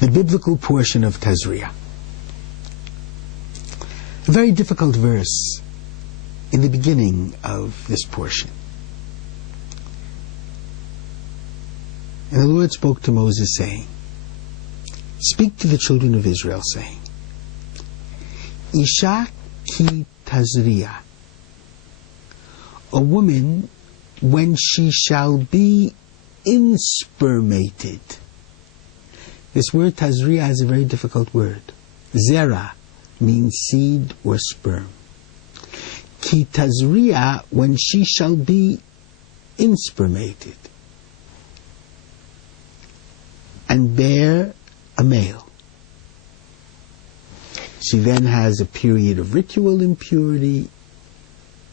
the biblical portion of Tazria. A very difficult verse in the beginning of this portion. And the Lord spoke to Moses, saying, "Speak to the children of Israel, saying, Isha ki Tazria, a woman when she shall be inspermated." This word Tazria is a very difficult word. Zera means seed or sperm. Ki Tazria, when she shall be inspermated and bear a male. She then has a period of ritual impurity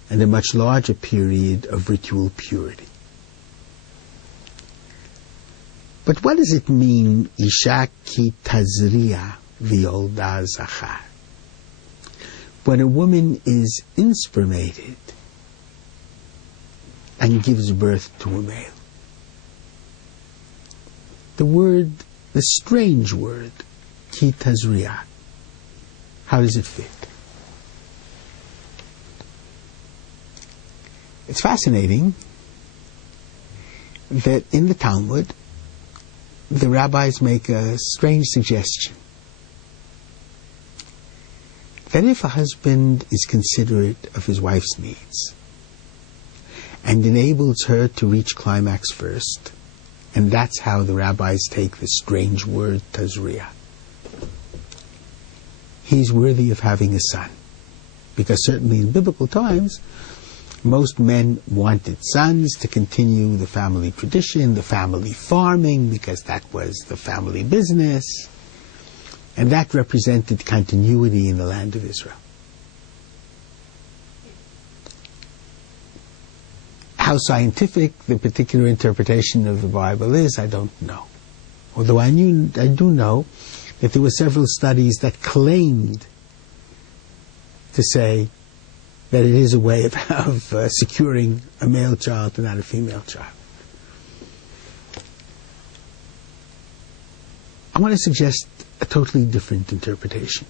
and a much larger period of ritual purity. But what does it mean, Isha ki Tazria v'yolda zachar? When a woman is inspermated and gives birth to a male. The strange word, ki Tazria, how does it fit? It's fascinating that in the Talmud, the rabbis make a strange suggestion. That if a husband is considerate of his wife's needs and enables her to reach climax first, and that's how the rabbis take the strange word Tazria, he's worthy of having a son. Because certainly in biblical times, most men wanted sons to continue the family tradition, the family farming, because that was the family business. And that represented continuity in the land of Israel. How scientific the particular interpretation of the Bible is, I don't know. Although I do know that there were several studies that claimed to say that it is a way of securing a male child and not a female child. I want to suggest a totally different interpretation,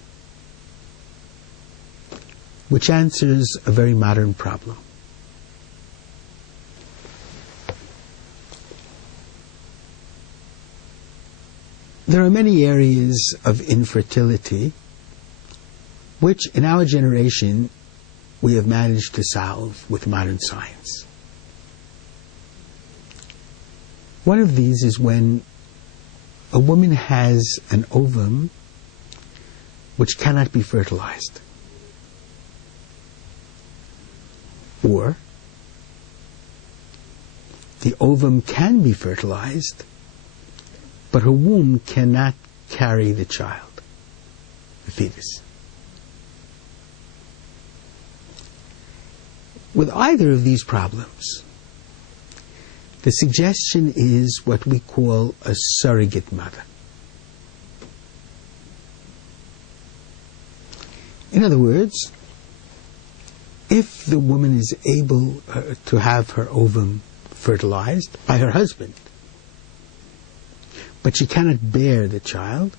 which answers a very modern problem. There are many areas of infertility which in our generation we have managed to solve with modern science. One of these is when a woman has an ovum which cannot be fertilized. Or the ovum can be fertilized, but her womb cannot carry the child, the fetus. With either of these problems, the suggestion is what we call a surrogate mother. In other words, if the woman is able to have her ovum fertilized by her husband, but she cannot bear the child,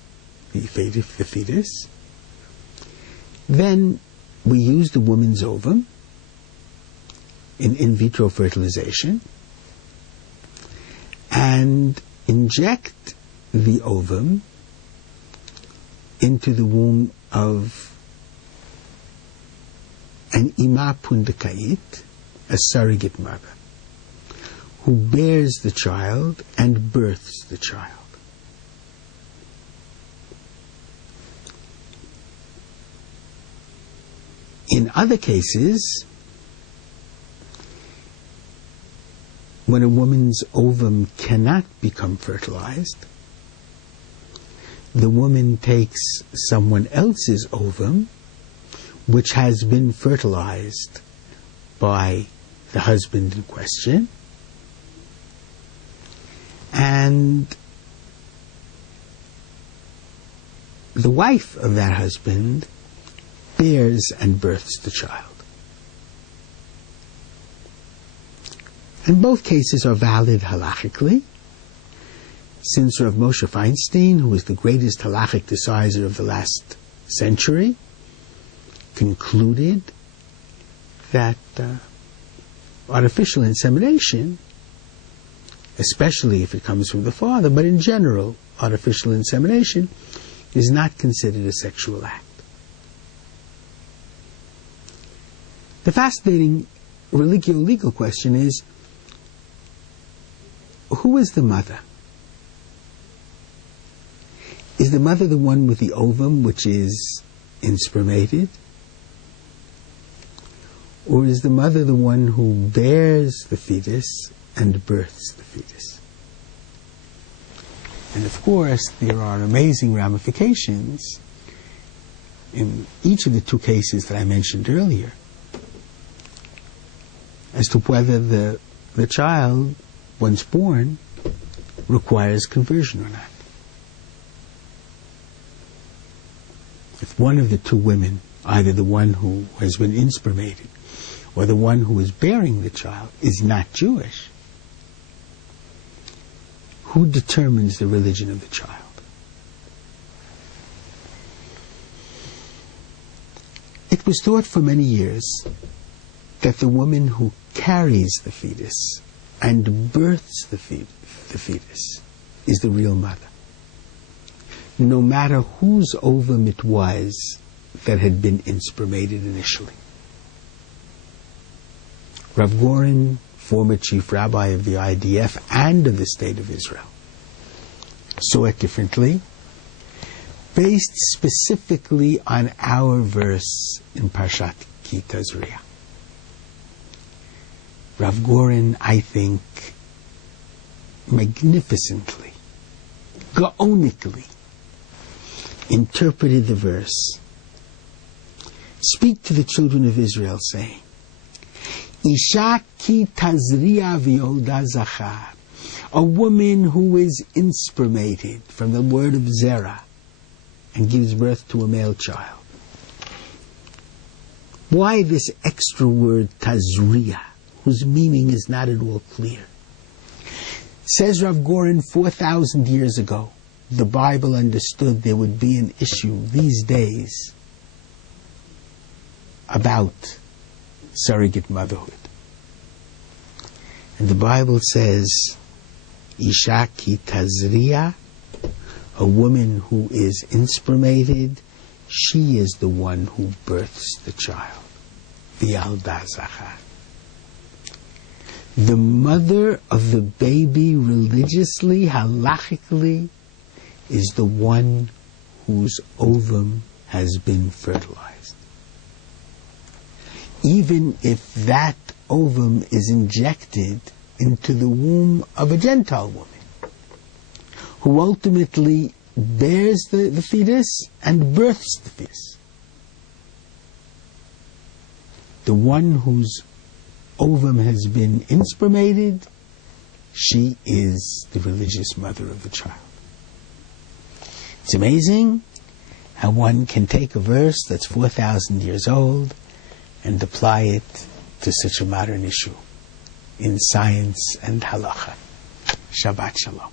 the fetus, then we use the woman's ovum in vitro fertilization and inject the ovum into the womb of an ima pundakait, a surrogate mother, who bears the child and births the child. In other cases, when a woman's ovum cannot become fertilized, the woman takes someone else's ovum, which has been fertilized by the husband in question, and the wife of that husband bears and births the child. And both cases are valid halachically, since Rav Moshe Feinstein, who was the greatest halachic decider of the last century, concluded that artificial insemination, especially if it comes from the father, but in general, artificial insemination is not considered a sexual act. The fascinating religio-legal question is, who is the mother? Is the mother the one with the ovum which is inspermated? Or is the mother the one who bears the fetus and births the fetus? And of course, there are amazing ramifications in each of the two cases that I mentioned earlier as to whether the child, once born, requires conversion or not. If one of the two women, either the one who has been inspermated or the one who is bearing the child, is not Jewish, who determines the religion of the child? It was thought for many years that the woman who carries the fetus and births the fetus is the real mother, no matter whose ovum it was that had been inspermated initially. Rav Goren, former chief rabbi of the IDF and of the State of Israel, saw it differently, based specifically on our verse in parshat Tazria. Rav Goren, I think, magnificently, gaonically, interpreted the verse. Speak to the children of Israel, saying, Isha ki Tazria v'yolda zachar, a woman who is inspermated from the word of zera and gives birth to a male child. Why this extra word Tazria, whose meaning is not at all clear? Says Rav Goren, 4,000 years ago, the Bible understood there would be an issue these days about surrogate motherhood. And the Bible says, Isha ki Tazria, a woman who is inspermated, she is the one who births the child. V'yalda zachar. The mother of the baby religiously, halachically, is the one whose ovum has been fertilized. Even if that ovum is injected into the womb of a Gentile woman, who ultimately bears the fetus and births the fetus. The one whose ovum has been inspermated, she is the religious mother of the child. It's amazing how one can take a verse that's 4,000 years old and apply it to such a modern issue in science and halacha. Shabbat Shalom.